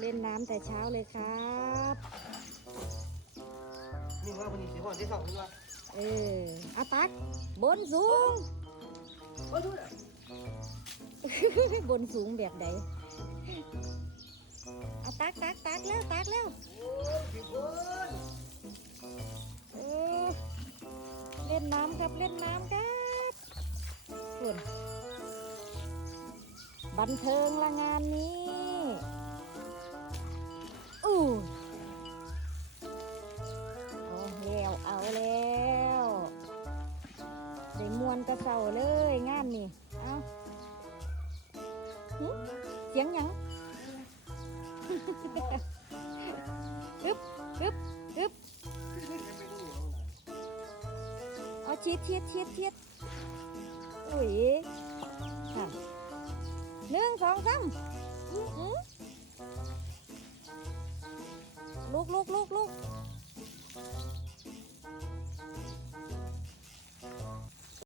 เล่นน้ำแต่เช้าเลยครับ นี่ว่าวันนี้เสียก่อนที่สองนี่ว่า เอาตักบนสูง โอ้ยดูน่ะ บนสูงแบบใดเอาตักแล้วตักแล้ว โอ้ยพี่คน เออเล่นน้ำครับเล่นน้ำครับส่วนบันเทิงละงานนี้อู้เอาแล้วได้มวนกระเซาเลยงานนี่เอาหึเสียงหยัง อึบอึบอึบเอาเชียดอุ้ยค่ะ1 2 3ลุก